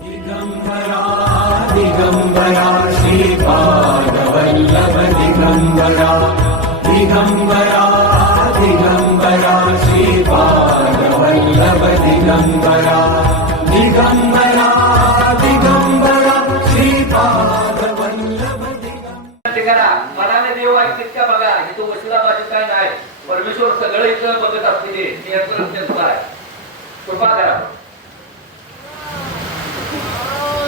दिगम्बरा दिगम्बरा श्रीपादवल्लभ दिगम्बरा दिगम्बरा दिगम्बरा श्रीपादवल्लभ दिगम्बरा दिगम्बरा दिगम्बरा श्रीपादवल्लभ दिगम्बरा मनाने देव ऐकतील का बघा हे तो वशिला माझी काय नाही. परमेश्वर सगळं इथं बघत असते कृपा करा.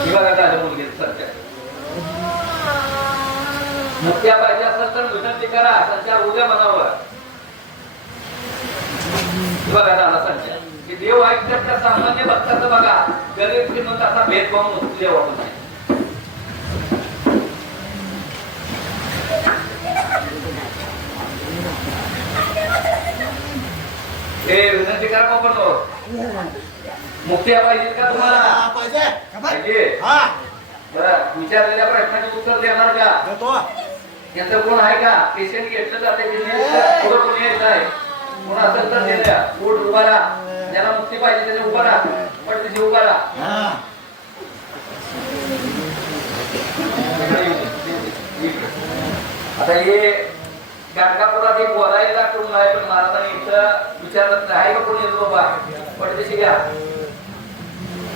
विभागात आलं सध्या पाहिजे असेल तर विनंती करा संचार उद्या म्हणावं विभागात आला संचार देव ऐकतात त्या सामान्य भक्ताचं बघा गरीब श्रीमंत असा भेदभाव नसतो. म्हणजे हे विनंती करा पण मुख्य पाहिजे का तुम्हाला? पाहिजे. हा. बरं विचारलेल्या प्रश्नाचे उत्तर देणार का? यांचं कोण आहे का? पेशंट घेतलं जाते पुढे कोणी कोण असेल तर द्या. पोट उभा राहा. ज्याला मुक्ती पाहिजे त्याने उभा राहा. पटदिशी उभा राहा. हा. आता हे गाणगापुरात एक बोलायला करून आहे पण महाराजांनी इथं विचारलं नाही. आहे का कोणी येतो बाबा? पटदिशी घ्या.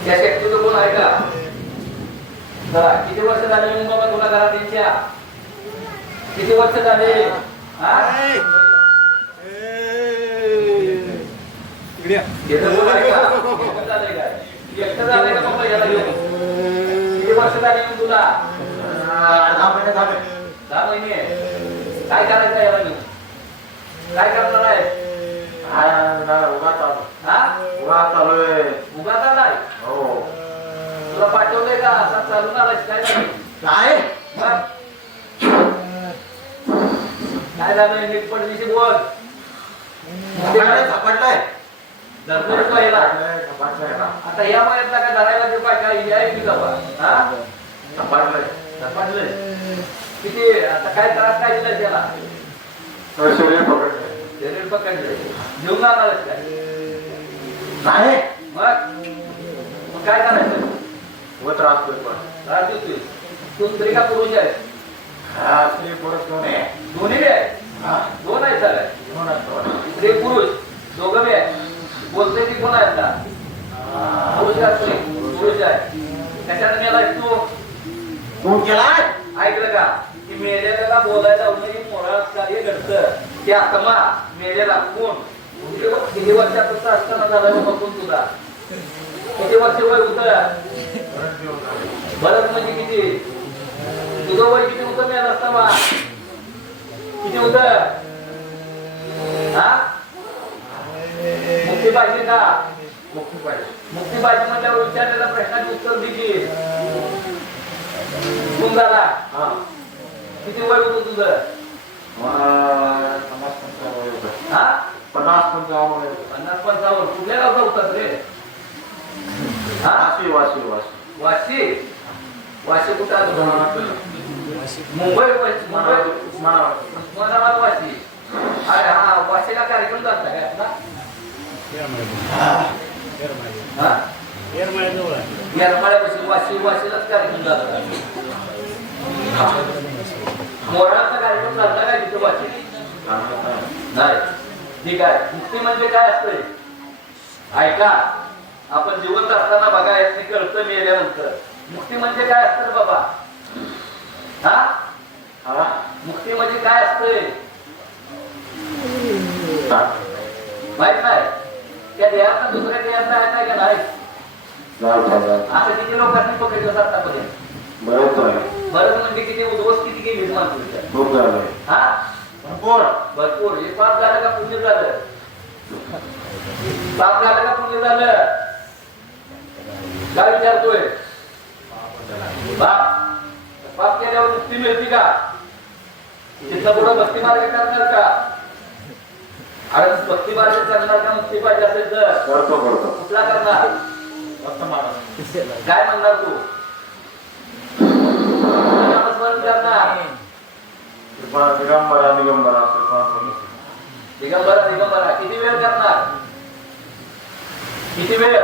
त्या शक्तीचं कोण आहे का? किती वर्ष झाले येऊन बाबा तुला घरात यांच्या किती वर्ष झाले? किती वर्ष झाले तुला? दहा महिने झाले. दहा महिने? काय करायचं याला घेऊन काय करणार आहे? चालू. आहे. झालाय हो. तुला पाठवलंय का? असा चालून आलाय काय झालं? काय? काय नीट बोल. आता या वयातला काय धरायला ते पाय काय? या की जावा हा? झपाटलंय. किती आता काय त्रास काय दिला त्याला? शरीर पकडलंय शरीर पकडले घेऊन जाणारच काय नाही. मग? मग काय करायचं? व त्रास देतोय तू स्त्री का पुरुष आहे? हा स्त्री पुरुष दोन आहे? दोन्ही आहे? दोन आहे सर आहेत, आहेत. स्त्री पुरुष दोघं बी आहे बोलतोय ती कोण आहे आता? हा. पुरुष आहे पुरुष आहे. कशाने मेलाय तू तू ऐकलं का की मेलेल्याला बोलायला लावणारी मोराळ कार्य घडतं. ते आत्मा मेलेला कोण? किती व- असताना झालं बघून तुला. किती वर्ष वय होत? बरंच म्हणजे किती? तुझं वय किती होतं मेला असताना किती होत? हा? मुक्ती पाहिजे का? मुक्ती पाहिजे. मुक्ती पाहिजे म्हटल्यावर विचारलेल्या प्रश्नाचे उत्तर दिली. कोण झाला हा. किती वय होतं तुझं. हा? पन्नास पंचावन्न. पन्नास पंचावन्न. कुठल्या गावचा रे? हा? वाशी वाशी वाशी. वाशी? वाशी कुठं? मुंबई वाशी- मुंबई उस्मानाबाद उस्मानाबाद. वाशी. अरे हा वाशीला कार्यक्रम झाला काय आपला हा? येरमाळ्यापाशी वाशी वाशीलाच कार्यक्रम झाला मोराचा कार्यक्रम झाला काय तिथं वाशी? नाही. ठीक आहे मुक्ती म्हणजे काय असतंय? ऐका आपण जिवंत असताना बघा यातनी कळतं मेल्यानंतर मुक्ती म्हणजे काय असतं बाबा? हा? हा? मुक्ती म्हणजे काय असतंय? माहीत नाही. त्या देहाचा दुसऱ्या देहाचा आहे का नाही? असं किती लोकांनी पकडलं आतापर्यंत? बरोबर. आहे म्हणजे किती उद्ध्वस्त किती गेली माणसं खूप झालंय हा? भरपूर. भरपूर. हे पाप झालं का पुण्य झालं? पाप झालं का पुण्य झालं? काय विचारतोय? पाप केल्यावर मुक्ती मिळते का? तिथं पुढं भक्ती मार्ग करणार का? अरे भक्ती मार्ग करणार का मुक्ती पाहिजे असेल तर? करतो करतो. कुठला करणार? फक्त काय म्हणणार तू? करणार दिगंबरा दिगंबरा कृपा दिगंबरा दिगंबरा किती वेळ करणार? किती वेळ?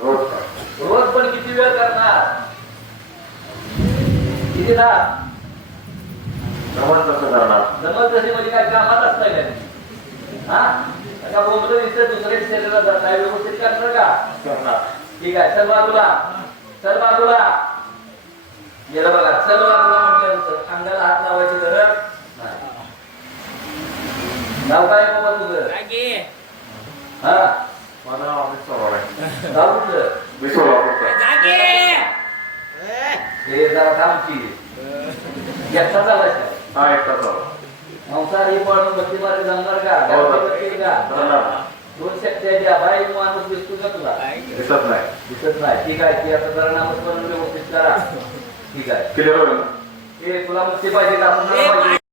रोज रोज पण किती वेळ करणार? किती तास जमत कसं करणार. जमत जशी म्हणजे काय कामात असतं काय हा? का बोलतो इथं दुसऱ्या शरीरात जात आहे व्यवस्थित करणार का? ठीक आहे चल बाजूला. चल बाजूला. गेलं बघा चल बाजूला म्हटल्यानंतर अंगाला हात लावायची गरज नाही. नाव काय बाबा तुझं? हा? माझं नाव अमित चव्हाण आहे नाव तुझं मी हे जरा काम की. एकटा चालायचं हा एकटा चालू संसार ही पळून बत्ती मारे जमणार का? हो घरात बत्ती का? दोन शक्ती द्या बाई माणूस दिसतो का तुला? दिसत नाही. दिसत नाही. ठीक आहे ती आता जरा नामस्मरण व्यवस्थित करा. ठीक आहे. क्लिअर? ते तुला मुक्ती पाहिजे का? आपण पाहिजे.